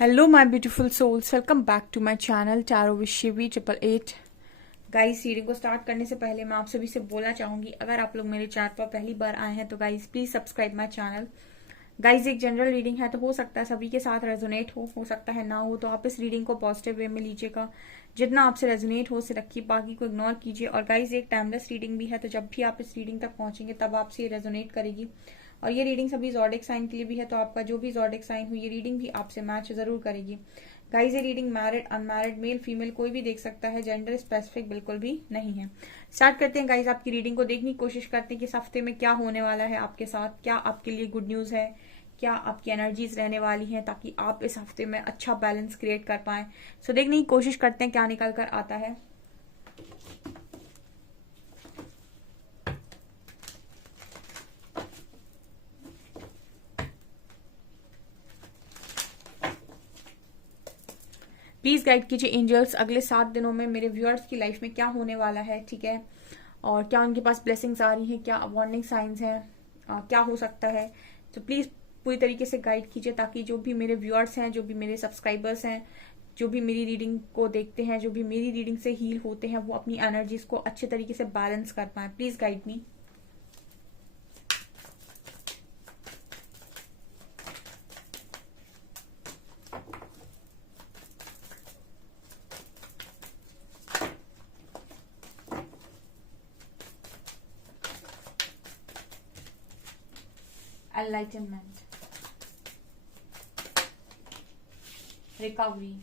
Hello my beautiful souls, welcome back to my channel tarot with Shivi 888। Guys, reading को start करने से पहले मैं आप सभी से बोलना चाहूंगी, अगर आप लोग मेरे चैनल पर पहली बार आए हैं तो guys please subscribe my channel. Guys, एक जनरल रीडिंग है तो हो सकता है सभी के साथ रेजोनेट हो सकता है ना हो, तो आप इस रीडिंग को पॉजिटिव वे में लीजिएगा। जितना आपसे रेजोनेट हो उसे रखिए, बाकी को इग्नोर कीजिए। और गाइस, एक टाइमलेस रीडिंग भी है, तो जब भी आप इस रीडिंग तक पहुंचेंगे तब आपसे रेजोनेट करेगी। और ये रीडिंग सभी ज़ोडिक साइन के लिए भी है, तो आपका जो भी ज़ोडिक साइन हो ये रीडिंग भी आपसे मैच जरूर करेगी। गाइस, ये reading married unmarried male female कोई भी देख सकता है, जेंडर स्पेसिफिक बिल्कुल भी नहीं है। स्टार्ट करते हैं गाइस, आपकी रीडिंग को देखने की कोशिश करते हैं कि इस हफ्ते में क्या होने वाला है आपके साथ, क्या आपके लिए गुड न्यूज है, क्या आपकी एनर्जीज रहने वाली हैं, ताकि आप इस हफ्ते में अच्छा बैलेंस क्रिएट कर पाए। सो देखने की कोशिश करते हैं क्या निकल कर आता है। प्लीज गाइड कीजिए एंजल्स, अगले 7 दिनों में मेरे व्यूअर्स की लाइफ में क्या होने वाला है, ठीक है। और क्या उनके पास ब्लेसिंग्स आ रही हैं, क्या वार्निंग साइंस हैं, क्या हो सकता है। तो प्लीज पूरी तरीके से गाइड कीजिए, ताकि जो भी मेरे व्यूअर्स हैं, जो भी मेरे सब्सक्राइबर्स हैं, जो भी मेरी रीडिंग को देखते हैं, जो भी मेरी रीडिंग से हील होते हैं, वो अपनी एनर्जीज को अच्छे तरीके से बैलेंस कर पाए। Please guide me. Enlightenment, recovery,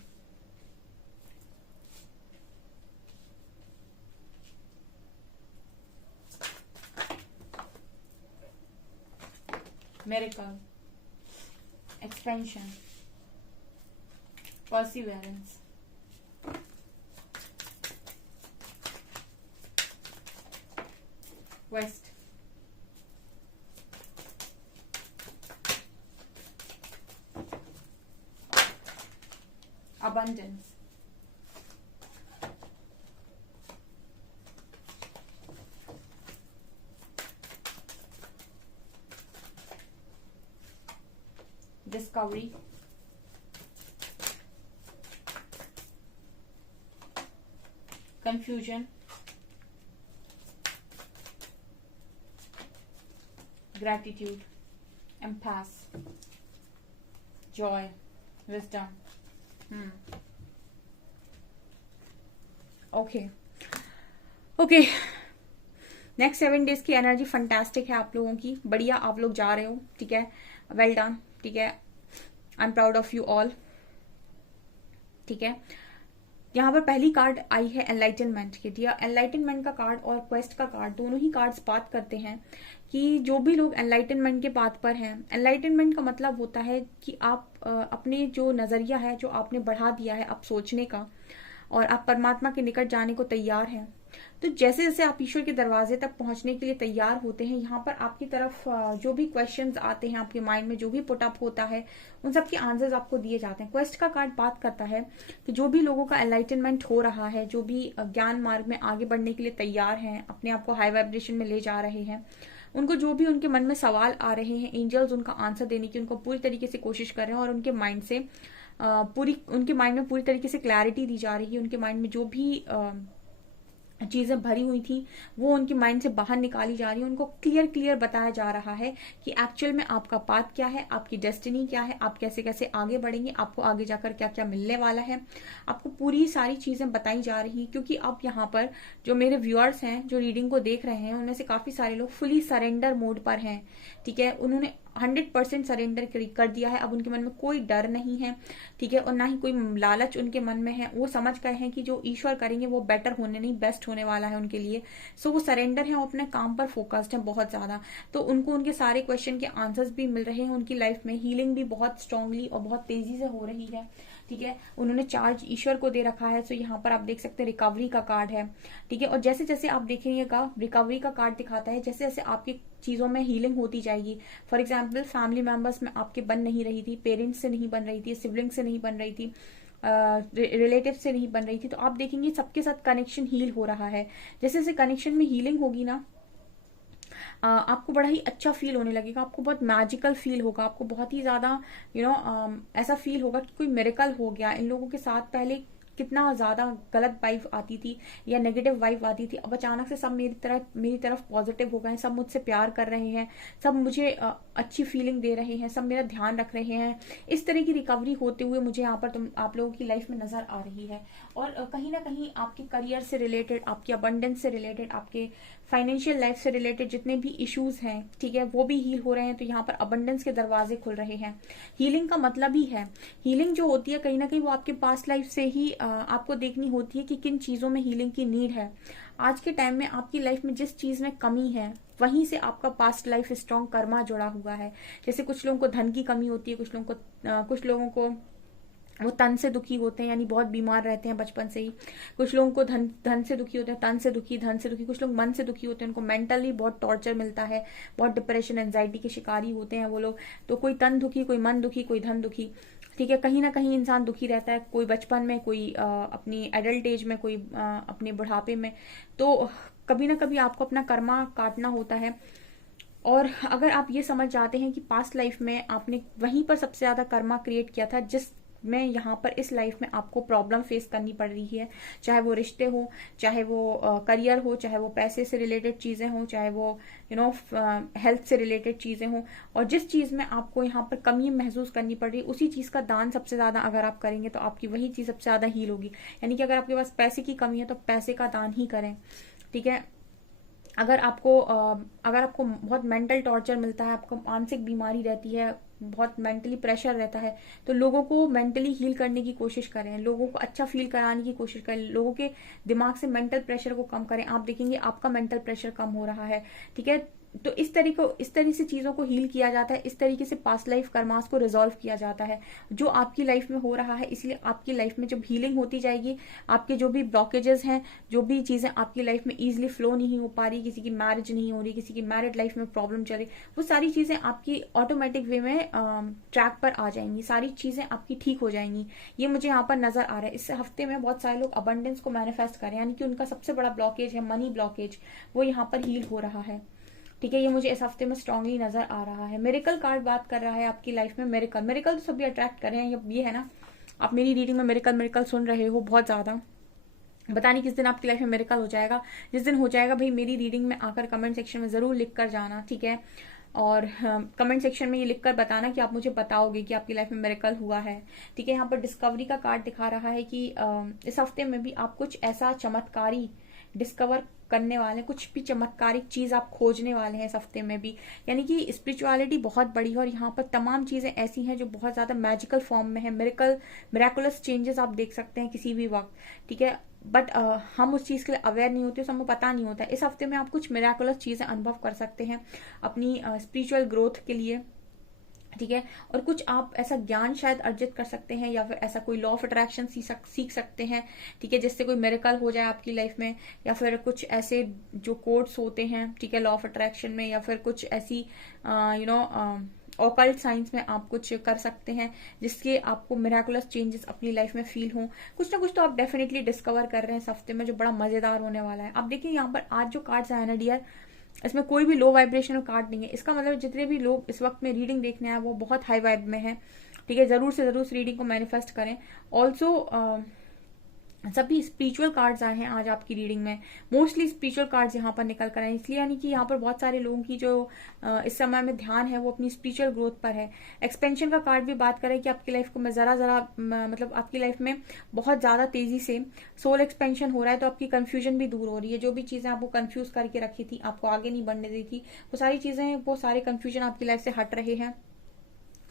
miracle, expansion, perseverance, quest, abundance, discovery, confusion, gratitude, impasse, joy, wisdom. Okay okay, next 7 days की एनर्जी फंटास्टिक है आप लोगों की, बढ़िया आप लोग जा रहे हो, ठीक है। वेल डन, ठीक है। I am proud of you all, ठीक है। यहाँ पर पहली कार्ड आई है एनलाइटनमेंट की। दिया एनलाइटनमेंट का कार्ड और क्वेस्ट का कार्ड, दोनों ही कार्ड्स बात करते हैं कि जो भी लोग एनलाइटनमेंट के पाथ पर हैं, एनलाइटनमेंट का मतलब होता है कि आप अपने जो नजरिया है, जो आपने बढ़ा दिया है आप सोचने का, और आप परमात्मा के निकट जाने को तैयार हैं। तो जैसे जैसे आप ईश्वर के दरवाजे तक पहुंचने के लिए तैयार होते हैं, यहाँ पर आपकी तरफ जो भी क्वेश्चंस आते हैं आपके माइंड में, जो भी पुट अप होता है, उन सब के आंसर्स आपको दिए जाते हैं। क्वेस्ट का कार्ड बात करता है कि जो भी लोगों का एनलाइटनमेंट हो रहा है, जो भी ज्ञान मार्ग में आगे बढ़ने के लिए तैयार हैं, अपने आप को हाई वाइब्रेशन में ले जा रहे हैं, उनको जो भी उनके मन में सवाल आ रहे हैं, एंजल्स उनका आंसर देने की उनको पूरी तरीके से कोशिश कर रहे हैं, और उनके माइंड से उनके माइंड में पूरी तरीके से क्लैरिटी दी जा रही है। उनके माइंड में जो भी चीजें भरी हुई थी वो उनके माइंड से बाहर निकाली जा रही है। उनको क्लियर क्लियर बताया जा रहा है कि एक्चुअल में आपका पाथ क्या है, आपकी डेस्टिनी क्या है, आप कैसे कैसे आगे बढ़ेंगे, आपको आगे जाकर क्या क्या मिलने वाला है, आपको पूरी सारी चीजें बताई जा रही हैं। क्योंकि अब यहाँ पर जो मेरे व्यूअर्स हैं, जो रीडिंग को देख रहे हैं, उनमें से काफी सारे लोग फुली सरेंडर मोड पर हैं, ठीक है। उन्होंने 100% सरेंडर कर दिया है। अब उनके मन में कोई डर नहीं है, ठीक है, और ना ही कोई लालच उनके मन में है। वो समझ गए हैं कि जो ईश्वर करेंगे वो बेटर होने नहीं बेस्ट होने वाला है उनके लिए। सो वो सरेंडर है, वो अपने काम पर फोकस्ड है बहुत ज्यादा। तो उनको उनके सारे क्वेश्चन के आंसर्स भी मिल रहे हैं। उनकी लाइफ में हीलिंग भी बहुत स्ट्रांगली और बहुत तेजी से हो रही है, ठीक है। उन्होंने चार्ज ईश्वर को दे रखा है। सो यहाँ पर आप देख सकते हैं रिकवरी का कार्ड है, ठीक है। और जैसे जैसे आप देखेंगे रिकवरी का कार्ड दिखाता है, जैसे जैसे आपकी चीजों में हीलिंग होती जाएगी। फॉर एग्जाम्पल, फैमिली मेंबर्स में आपके बन नहीं रही थी, पेरेंट्स से नहीं बन रही थी, सिबलिंग से नहीं बन रही थी, रिलेटिव से नहीं बन रही थी, तो आप देखेंगे सबके साथ कनेक्शन हील हो रहा है। जैसे जैसे कनेक्शन में हीलिंग होगी ना, आपको बड़ा ही अच्छा फील होने लगेगा, आपको बहुत मैजिकल फील होगा, आपको बहुत ही ज्यादा ऐसा फील होगा कि कोई मिरेकल हो गया। इन लोगों के साथ पहले कितना ज्यादा गलत वाइब आती थी या नेगेटिव वाइब आती थी, अब अचानक से सब मेरी तरफ पॉजिटिव हो गए हैं, सब मुझसे प्यार कर रहे हैं, सब मुझे अच्छी फीलिंग दे रहे हैं, सब मेरा ध्यान रख रहे हैं। इस तरह की रिकवरी होते हुए मुझे यहाँ पर आप लोगों की लाइफ में नजर आ रही है। और कहीं ना कहीं आपके करियर से रिलेटेड, आपकी अबंडेंस से रिलेटेड, आपके फाइनेंशियल लाइफ से रिलेटेड जितने भी इश्यूज हैं, ठीक है, वो भी हील हो रहे हैं। तो यहाँ पर अबंडेंस के दरवाजे खुल रहे हैं। हीलिंग का मतलब ही है, हीलिंग जो होती है कहीं ना कहीं वो आपके पास्ट लाइफ से ही आपको देखनी होती है कि किन चीजों में हीलिंग की नीड है। आज के टाइम में आपकी लाइफ में जिस चीज में कमी है वहीं से आपका पास्ट लाइफ स्ट्रॉन्ग कर्मा जुड़ा हुआ है। जैसे कुछ लोगों को धन की कमी होती है, कुछ लोगों को वो तन से दुखी होते हैं, यानी बहुत बीमार रहते हैं बचपन से ही। कुछ लोगों को धन से दुखी होते हैं, तन से दुखी, धन से दुखी। कुछ लोग मन से दुखी होते हैं, उनको मेंटली बहुत टॉर्चर मिलता है, बहुत डिप्रेशन एंजाइटी के शिकारी होते हैं वो लोग। तो कोई तन दुखी, कोई मन दुखी, कोई धन दुखी, ठीक है। कहीं ना कहीं इंसान दुखी रहता है, कोई बचपन में, कोई अपनी एडल्ट एज में, कोई अपने बुढ़ापे में। तो कभी ना कभी आपको अपना कर्मा काटना होता है। और अगर आप ये समझ जाते हैं कि पास्ट लाइफ में आपने वहीं पर सबसे ज्यादा कर्मा क्रिएट किया था, जिस में यहाँ पर इस लाइफ में आपको प्रॉब्लम फेस करनी पड़ रही है, चाहे वो रिश्ते हो, चाहे वो करियर हो, चाहे वो पैसे से रिलेटेड चीजें हो, चाहे वो हेल्थ से रिलेटेड चीजें हो, और जिस चीज में आपको यहाँ पर कमी महसूस करनी पड़ रही है, उसी चीज का दान सबसे ज्यादा अगर आप करेंगे तो आपकी वही चीज सबसे ज्यादा हील होगी। यानी कि अगर आपके पास पैसे की कमी है तो पैसे का दान ही करें, ठीक है। अगर आपको बहुत मेंटल टॉर्चर मिलता है, आपको मानसिक बीमारी रहती है, बहुत मेंटली प्रेशर रहता है, तो लोगों को मेंटली हील करने की कोशिश करें, लोगों को अच्छा फील कराने की कोशिश करें, लोगों के दिमाग से मेंटल प्रेशर को कम करें। आप देखेंगे आपका मेंटल प्रेशर कम हो रहा है, ठीक है। तो इस तरह से चीजों को हील किया जाता है, इस तरीके से पास्ट लाइफ कर्मास को रिजॉल्व किया जाता है जो आपकी लाइफ में हो रहा है। इसलिए आपकी लाइफ में जब हीलिंग होती जाएगी, आपके जो भी ब्लॉकेजेस हैं, जो भी चीजें आपकी लाइफ में इजिली फ्लो नहीं हो पा रही, किसी की मैरिज नहीं हो रही, किसी की मैरिड लाइफ में प्रॉब्लम चल रही, वो सारी चीजें आपकी ऑटोमेटिक वे में ट्रैक पर आ जाएंगी, सारी चीजें आपकी ठीक हो जाएंगी। ये मुझे यहाँ पर नजर आ रहा है। इस हफ्ते में बहुत सारे लोग अबंडेंस को मैनिफेस्ट करें, यानी कि उनका सबसे बड़ा ब्लॉकेज है मनी ब्लॉकेज, वो यहाँ पर हील हो रहा है, ठीक है। ये मुझे इस हफ्ते में स्ट्रांगली नजर आ रहा है। मिरेकल कार्ड बात कर रहा है आपकी लाइफ में। मिरेकल तो सभी अट्रैक्ट कर रहे हैं। ये है ना, आप मेरी रीडिंग में मिरेकल सुन रहे हो बहुत ज्यादा। पता नहीं किस दिन आपकी लाइफ में मिरेकल हो जाएगा। जिस दिन हो जाएगा भाई, मेरी रीडिंग में आकर कमेंट सेक्शन में जरूर लिख कर जाना, ठीक है। और कमेंट सेक्शन में ये लिखकर बताना कि आप मुझे बताओगे कि आपकी लाइफ में मिरेकल हुआ है, ठीक है। यहाँ पर डिस्कवरी का कार्ड दिखा रहा है कि इस हफ्ते में भी आप कुछ ऐसा चमत्कारी डिस्कवर करने वाले, कुछ भी चमत्कारिक चीज आप खोजने वाले हैं इस हफ्ते में भी। यानी कि स्पिरिचुअलिटी बहुत बड़ी है और यहाँ पर तमाम चीजें ऐसी हैं जो बहुत ज्यादा मैजिकल फॉर्म में है। मिरेकुलस चेंजेस आप देख सकते हैं किसी भी वक्त, ठीक है। बट हम उस चीज के लिए अवेयर नहीं होते, हमें पता नहीं होता। इस हफ्ते में आप कुछ मिरेकुलस चीजें अनुभव कर सकते हैं अपनी स्पिरिचुअल ग्रोथ के लिए, ठीक है। और कुछ आप ऐसा ज्ञान शायद अर्जित कर सकते हैं, या फिर ऐसा कोई लॉ ऑफ अट्रैक्शन सीख सकते हैं, ठीक है, जिससे कोई मिरेकल हो जाए आपकी लाइफ में। या फिर कुछ ऐसे जो कोड्स होते हैं, ठीक है, लॉ ऑफ अट्रैक्शन में, या फिर कुछ ऐसी ऑकल्ट साइंस में आप कुछ कर सकते हैं जिसके आपको मिरेकुलस चेंजेस अपनी लाइफ में फील हो। कुछ ना कुछ तो आप डेफिनेटली डिस्कवर कर रहे हैं इस हफ्ते में, जो बड़ा मजेदार होने वाला है। आप देखिए यहाँ पर आज जो कार्ड्स आया ना डियर, इसमें कोई भी लो वाइब्रेशनल कार्ड नहीं है। इसका मतलब जितने भी लोग इस वक्त में रीडिंग देखने आए वो बहुत हाई वाइब में है, ठीक है। जरूर से जरूर इस रीडिंग को मैनिफेस्ट करें। ऑल्सो सभी स्पिरिचुअल कार्ड्स आए हैं आज आपकी रीडिंग में। मोस्टली स्पिरिचुअल कार्ड्स यहाँ पर निकल कर आए, इसलिए यानी कि यहाँ पर बहुत सारे लोगों की जो इस समय में ध्यान है वो अपनी स्पिरिचुअल ग्रोथ पर है। एक्सपेंशन का कार्ड भी बात करें कि आपकी लाइफ को मैं जरा मतलब आपकी लाइफ में बहुत ज्यादा तेजी से सोल एक्सपेंशन हो रहा है, तो आपकी कंफ्यूजन भी दूर हो रही है। जो भी चीजें आपको कंफ्यूज करके रखी थी, आपको आगे नहीं बढ़ने दी थी, वो सारी चीजें, वो सारे कंफ्यूजन आपकी लाइफ से हट रहे हैं।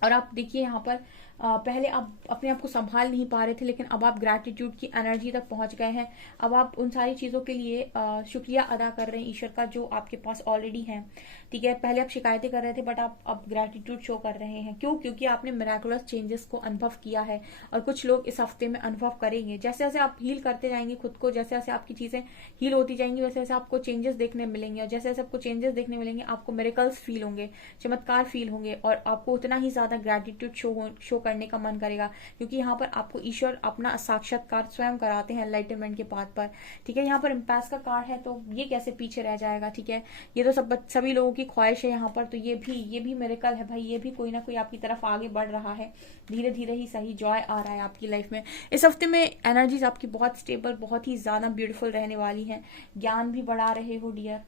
और आप देखिए यहाँ पर पहले आप अपने आप को संभाल नहीं पा रहे थे, लेकिन अब आप ग्रैटिट्यूड की एनर्जी तक पहुंच गए हैं। अब आप उन सारी चीजों के लिए शुक्रिया अदा कर रहे हैं ईश्वर का, जो आपके पास ऑलरेडी है, ठीक है। पहले आप शिकायतें कर रहे थे, बट आप अब ग्रैटिट्यूड शो कर रहे हैं। क्यों? क्योंकि आपने मिरेकुलस चेंजेस को अनुभव किया है, और कुछ लोग इस हफ्ते में अनुभव करेंगे। जैसे जैसे आप हील करते जाएंगे खुद को, जैसे जैसे आपकी चीजें हील होती जाएंगी, वैसे वैसे आपको चेंजेस देखने मिलेंगे। और जैसे जैसे आपको चेंजेस देखने मिलेंगे, आपको मिरेकल्स फील होंगे, चमत्कार फील होंगे, और आपको उतना ही ज्यादा ग्रैटिट्यूड शो करने का मन करेगा, क्योंकि यहाँ पर आपको ईश्वर अपना साक्षात्कार स्वयं कराते हैं एनलाइटमेंट के पाथ पर, ठीक है। यहाँ पर इम्पैस का कार्ड है, तो ये कैसे पीछे रह जाएगा, ठीक है। ये तो सभी लोगों की ख्वाहिश है यहाँ पर, तो ये भी मिरेकल है भाई, ये भी कोई ना कोई आपकी तरफ आगे बढ़ रहा है, धीरे धीरे ही सही जॉय आ रहा है आपकी लाइफ में। इस हफ्ते में एनर्जीज आपकी बहुत स्टेबल, बहुत ही ज्यादा ब्यूटीफुल रहने वाली है। ज्ञान भी बढ़ा रहे हो डियर,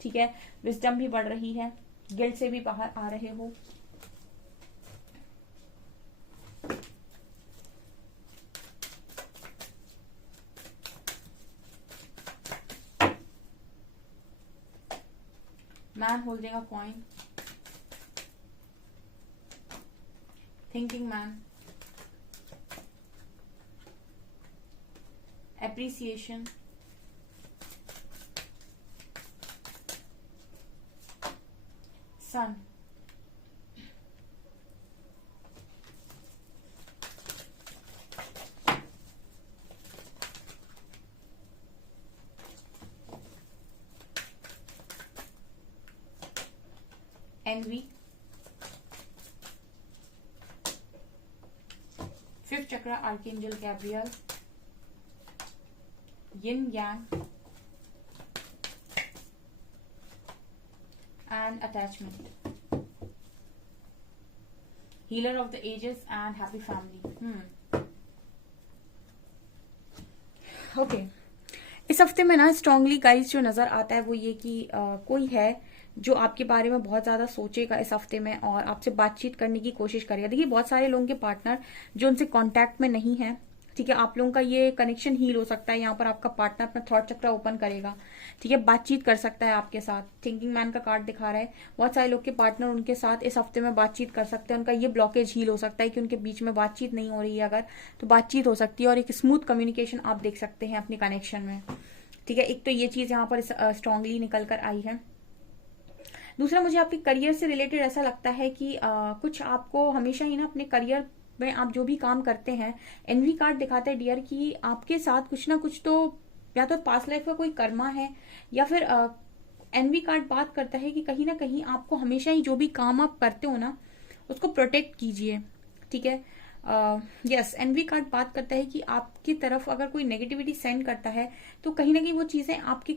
ठीक है, विजडम भी बढ़ रही है, गिल्ट से भी बाहर आ रहे हो। Man holding a coin, thinking man, appreciation, sun, envy, fifth chakra archangel Gabriel, yin yang, and attachment, healer of the ages and happy family। Okay इस हफ्ते में ना स्ट्रांगली गाइस जो नजर आता है वो ये कि कोई है जो आपके बारे में बहुत ज्यादा सोचेगा इस हफ्ते में और आपसे बातचीत करने की कोशिश करेगा। देखिए बहुत सारे लोगों के पार्टनर जो उनसे कांटेक्ट में नहीं है, ठीक है, आप लोगों का ये कनेक्शन हील हो सकता है। यहाँ पर आपका पार्टनर अपना थॉट चक्र ओपन करेगा, ठीक है, बातचीत कर सकता है आपके साथ। थिंकिंग मैन का कार्ड दिखा रहा है, बहुत सारे लोग के पार्टनर उनके साथ इस हफ्ते में बातचीत कर सकते हैं। उनका ये ब्लॉकेज हील हो सकता है कि उनके बीच में बातचीत नहीं हो रही है, अगर तो बातचीत हो सकती है और एक स्मूथ कम्युनिकेशन आप देख सकते हैं अपने कनेक्शन में, ठीक है। एक तो ये चीज यहाँ पर स्ट्रांगली निकल कर आई है। दूसरा, मुझे आपके करियर से रिलेटेड ऐसा लगता है कि कुछ आपको हमेशा ही ना अपने करियर में आप जो भी काम करते हैं, एनवी कार्ड दिखाता है डियर कि आपके साथ कुछ ना कुछ तो या तो पास्ट लाइफ का कोई कर्मा है या फिर एनवी कार्ड बात करता है कि कहीं ना कहीं आपको हमेशा ही जो भी काम आप करते हो ना उसको प्रोटेक्ट कीजिए, ठीक है। यस, एनवी कार्ड बात करता है कि आपकी तरफ अगर कोई नेगेटिविटी सेंड करता है तो कहीं ना कहीं वो चीजें आपके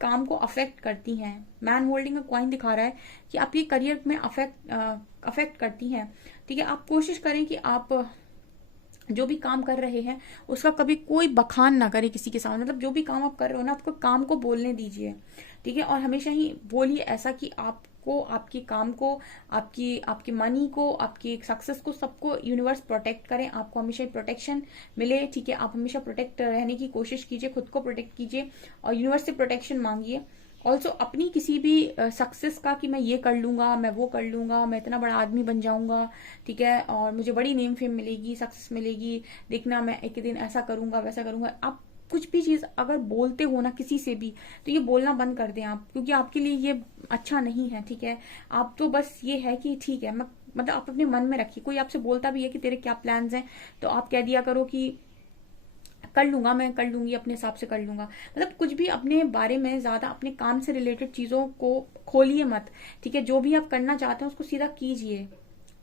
काम को अफेक्ट करती हैं। मैन होल्डिंग अ कॉइन दिखा रहा है कि आपके करियर में अफेक्ट करती हैं, ठीक है। आप कोशिश करें कि आप जो भी काम कर रहे हैं उसका कभी कोई बखान ना करें किसी के सामने, मतलब जो भी काम आप कर रहे हो ना आपको काम को बोलने दीजिए, ठीक है। और हमेशा ही बोलिए ऐसा कि आपको आपके काम को, आपकी मनी को, आपकी सक्सेस को, सबको यूनिवर्स प्रोटेक्ट करें, आपको हमेशा प्रोटेक्शन मिले, ठीक है। आप हमेशा प्रोटेक्ट रहने की कोशिश कीजिए, खुद को प्रोटेक्ट कीजिए और यूनिवर्स से प्रोटेक्शन मांगिए। ऑल्सो अपनी किसी भी सक्सेस का कि मैं ये कर लूंगा, मैं वो कर लूंगा, मैं इतना बड़ा आदमी बन जाऊंगा, ठीक है, और मुझे बड़ी नेम फेम मिलेगी, सक्सेस मिलेगी, देखना मैं एक दिन ऐसा करूंगा वैसा करूंगा। आप कुछ भी चीज अगर बोलते हो ना किसी से भी तो ये बोलना बंद कर दें आप, क्योंकि आपके लिए ये अच्छा नहीं है, ठीक है। आप तो बस ये है कि ठीक है, मतलब आप अपने मन में रखिए। कोई आपसे बोलता भी है कि तेरे क्या प्लान्स हैं तो आप कह दिया करो कि कर लूंगा, मैं कर लूंगी, अपने हिसाब से कर लूंगा। मतलब कुछ भी अपने बारे में ज्यादा अपने काम से रिलेटेड चीजों को खोलिए मत, ठीक है। जो भी आप करना चाहते हैं उसको सीधा कीजिए,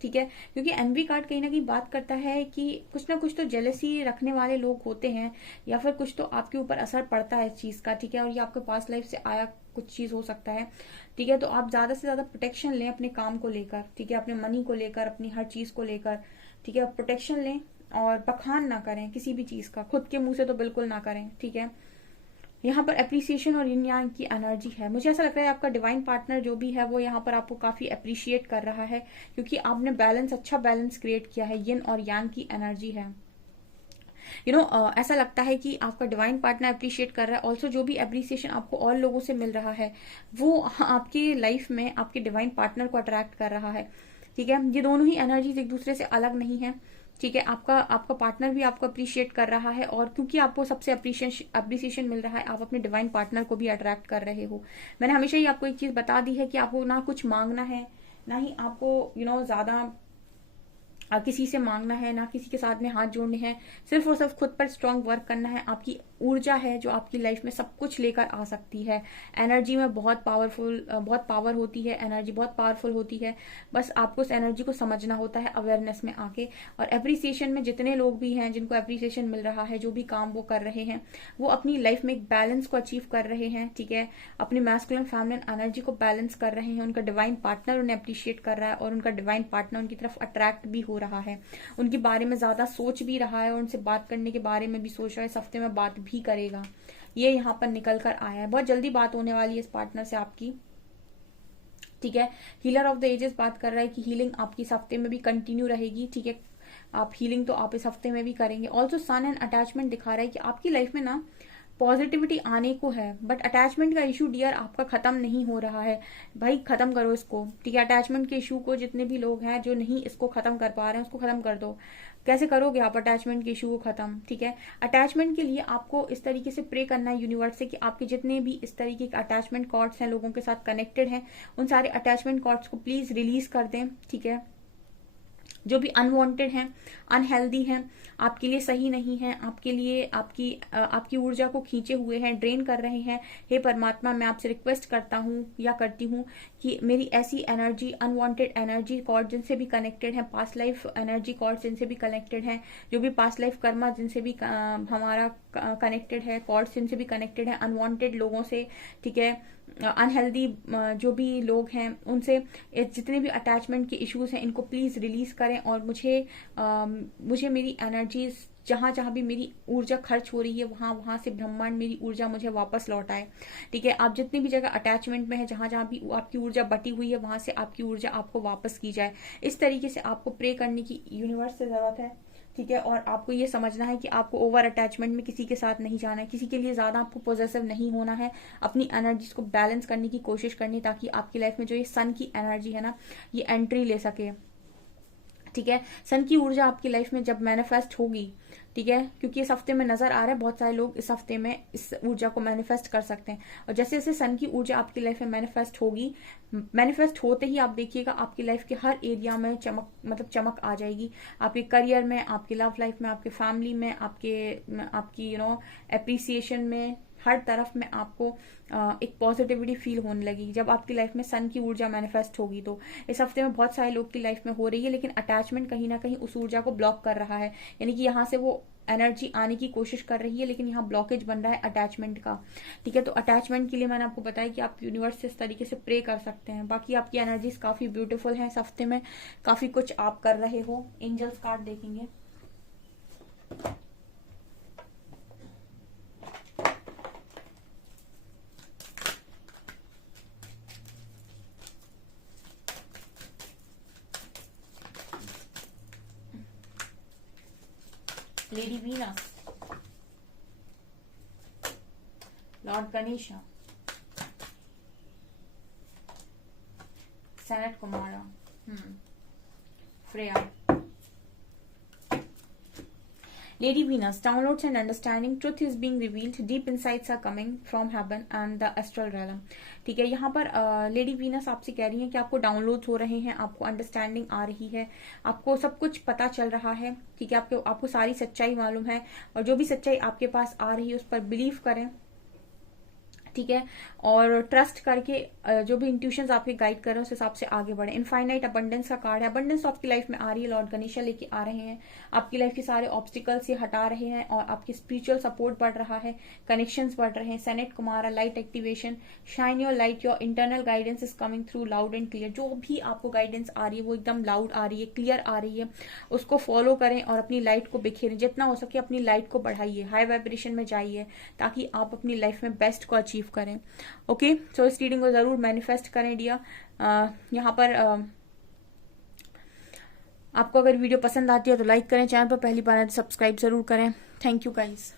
ठीक है। क्योंकि एनवी कार्ड कहीं ना कहीं बात करता है कि कुछ ना कुछ तो जेलसी रखने वाले लोग होते हैं या फिर कुछ तो आपके ऊपर असर पड़ता है इस चीज का, ठीक है। और ये आपके पास लाइफ से आया कुछ चीज हो सकता है, ठीक है। तो आप ज्यादा से ज्यादा प्रोटेक्शन लें अपने काम को लेकर, ठीक है, अपने मनी को लेकर, अपनी हर चीज को लेकर, ठीक है। प्रोटेक्शन लें और बखान ना करें किसी भी चीज का, खुद के मुंह से तो बिल्कुल ना करें, ठीक है। यहाँ पर एप्रिसिएशन और yin yang की एनर्जी है। मुझे ऐसा लग रहा है आपका डिवाइन पार्टनर जो भी है वो यहाँ पर आपको काफी अप्रिशिएट कर रहा है, क्योंकि आपने अच्छा बैलेंस क्रिएट किया है। yin और yang की एनर्जी है, ऐसा लगता है कि आपका डिवाइन पार्टनर अप्रिशिएट कर रहा है। ऑल्सो जो भी अप्रिसिएशन आपको और लोगों से मिल रहा है वो आपकी लाइफ में आपके डिवाइन पार्टनर को अट्रैक्ट कर रहा है, ठीक है। ये दोनों ही एनर्जीज एक दूसरे से अलग नहीं है, ठीक है। आपका पार्टनर भी आपको अप्रिशिएट कर रहा है और क्योंकि आपको सबसे अप्रिसिएशन मिल रहा है आप अपने डिवाइन पार्टनर को भी अट्रैक्ट कर रहे हो। मैंने हमेशा ही आपको एक चीज बता दी है कि आपको ना कुछ मांगना है, ना ही आपको ज्यादा किसी से मांगना है ना, किसी के साथ में हाथ जोड़ने हैं, सिर्फ और सिर्फ खुद पर स्ट्रांग वर्क करना है। आपकी ऊर्जा है जो आपकी लाइफ में सब कुछ लेकर आ सकती है। एनर्जी में बहुत पावर होती है, एनर्जी बहुत पावरफुल होती है। बस आपको उस एनर्जी को समझना होता है अवेयरनेस में आके। और एप्रिसिएशन में जितने लोग भी हैं जिनको एप्रिसिएशन मिल रहा है, जो भी काम वो कर रहे हैं, वो अपनी लाइफ में एक बैलेंस को अचीव कर रहे हैं, ठीक है। अपनी मैस्कुलिन फेमिनिन एनर्जी को बैलेंस कर रहे हैं। उनका डिवाइन पार्टनर उन्हें अप्रिशिएट कर रहा है और उनका डिवाइन पार्टनर उनकी तरफ अट्रैक्ट भी हो रहा है, उनके बारे में ज्यादा सोच भी रहा है और उनसे बात करने के बारे में भी सोच रहा है, इस हफ्ते में बात भी करेगा। ये यहाँ पर निकल कर आया है। बहुत जल्दी बात होने वाली है इस पार्टनर से आपकी, ठीक है। हीलर ऑफ द एजेस बात कर रहा है कि हीलिंग आपकी इस हफ्ते में भी कंटिन्यू रहेगी, ठीक है। आप हीलिंग तो आप इस हफ्ते में भी करेंगे। ऑल्सो सन एंड अटैचमेंट दिखा रहा है कि आपकी लाइफ में ना पॉजिटिविटी आने को है, बट अटैचमेंट का इशू डियर आपका खत्म नहीं हो रहा है। भाई खत्म करो इसको, ठीक है। अटैचमेंट के इशू को जितने भी लोग हैं जो नहीं इसको खत्म कर पा रहे हैं, उसको खत्म कर दो। कैसे करोगे आप अटैचमेंट के इशू को खत्म, ठीक है। अटैचमेंट के लिए आपको इस तरीके से प्रे करना है यूनिवर्स से कि आपके जितने भी इस तरीके के अटैचमेंट कॉर्ड्स हैं, लोगों के साथ कनेक्टेड हैं, उन सारे अटैचमेंट कॉर्ड्स को प्लीज रिलीज कर दें, ठीक है। जो भी अनवांटेड हैं, अनहेल्दी हैं, आपके लिए सही नहीं है, आपके लिए आपकी ऊर्जा को खींचे हुए हैं, ड्रेन कर रहे हैं, हे परमात्मा मैं आपसे रिक्वेस्ट करता हूँ या करती हूँ कि मेरी ऐसी एनर्जी, अनवांटेड एनर्जी कॉर्ड जिनसे भी कनेक्टेड है, पास्ट लाइफ एनर्जी कॉर्ड जिनसे भी कनेक्टेड है, जो भी पास्ट लाइफ कर्मा जिनसे भी हमारा कनेक्टेड है, कॉर्ड्स जिनसे भी कनेक्टेड है, अनवांटेड लोगों से, ठीक है, अनहेल्दी जो भी लोग हैं उनसे, जितने भी अटैचमेंट के इश्यूज हैं, इनको प्लीज रिलीज करें। और मुझे मेरी एनर्जीज, जहां जहां भी मेरी ऊर्जा खर्च हो रही है, वहां से ब्रह्मांड मेरी यूर्जा मुझे वापस लौटाए, ठीक है। आप जितनी भी जगह अटैचमेंट में है, जहां जहां भी आपकी ऊर्जा बटी हुई है, वहां से आपकी ऊर्जा आपको वापस की जाए। इस तरीके से आपको प्रे करने की यूनिवर्स से जरूरत है, ठीक है। और आपको ये समझना है कि आपको ओवर अटैचमेंट में किसी के साथ नहीं जाना है, किसी के लिए ज्यादा आपको पॉजिटिव नहीं होना है, अपनी एनर्जीज को बैलेंस करने की कोशिश करनी, ताकि आपकी लाइफ में जो ये सन की एनर्जी है ना, ये एंट्री ले सके, ठीक है। सन की ऊर्जा आपकी लाइफ में जब मैनिफेस्ट होगी, ठीक है, क्योंकि इस हफ्ते में नजर आ रहा है बहुत सारे लोग इस हफ्ते में इस ऊर्जा को मैनिफेस्ट कर सकते हैं। और जैसे जैसे सन की ऊर्जा आपकी लाइफ में मैनिफेस्ट होगी, मैनिफेस्ट होते ही आप देखिएगा आपकी लाइफ के हर एरिया में चमक आ जाएगी। आपके करियर में, आपकी लव लाइफ में, आपके फैमिली में, आपकी एप्रिसिएशन में, हर तरफ में आपको एक पॉजिटिविटी फील होने लगी जब आपकी लाइफ में सन की ऊर्जा मैनिफेस्ट होगी। तो इस हफ्ते में बहुत सारे लोग की लाइफ में हो रही है, लेकिन अटैचमेंट कहीं ना कहीं उस ऊर्जा को ब्लॉक कर रहा है, यानी कि यहाँ से वो एनर्जी आने की कोशिश कर रही है, लेकिन यहाँ ब्लॉकेज बन रहा है अटैचमेंट का, ठीक है। तो अटैचमेंट के लिए मैंने आपको बताया कि आप यूनिवर्स से इस तरीके से प्रे कर सकते हैं। बाकी आपकी एनर्जीज काफी ब्यूटीफुल है इस हफ्ते में, काफी कुछ आप कर रहे हो। एंजल्स कार्ड देखेंगे। Lady Venus, Lord Ganesha, senate Kumara, Freya. Lady Venus, downloads and understanding, truth is being revealed, deep insights are coming from heaven and the astral realm, ठीक है। यहाँ पर लेडी वीनस आपसे कह रही है कि आपको डाउनलोड्स हो रहे हैं, आपको अंडरस्टैंडिंग आ रही है, आपको सब कुछ पता चल रहा है, ठीक है। आपको सारी सच्चाई मालूम है, और जो भी सच्चाई आपके पास आ रही है उस पर बिलीव करें, ठीक है। और ट्रस्ट करके जो भी इंट्यूशंस आपके गाइड कर रहे हैं उस हिसाब से आगे बढ़े। इनफाइनाइट अबंडेंस का कार्ड है, अबंडेंस आपकी लाइफ में आ रही है, लॉर्ड गणेशा लेके आ रहे हैं, आपकी लाइफ के सारे ऑब्स्टिकल्स ये हटा रहे हैं और आपकी स्पिरिचुअल सपोर्ट बढ़ रहा है, कनेक्शंस बढ़ रहे हैं। Senate Kumara, light activation, shine your light, your internal guidance is coming through loud and clear. जो भी आपको गाइडेंस आ रही है वो एकदम लाउड आ रही है, क्लियर आ रही है, उसको फॉलो करें और अपनी लाइट को बिखेरें, जितना हो सके अपनी लाइट को बढ़ाइए, हाई वाइब्रेशन में जाइए, ताकि आप अपनी लाइफ में बेस्ट को अचीव करें। ओके, सो इस रीडिंग को जरूर मैनिफेस्ट करें डियर। यहाँ पर आपको अगर वीडियो पसंद आती है तो लाइक करें, चैनल पर पहली बार है तो सब्सक्राइब जरूर करें। Thank you guys.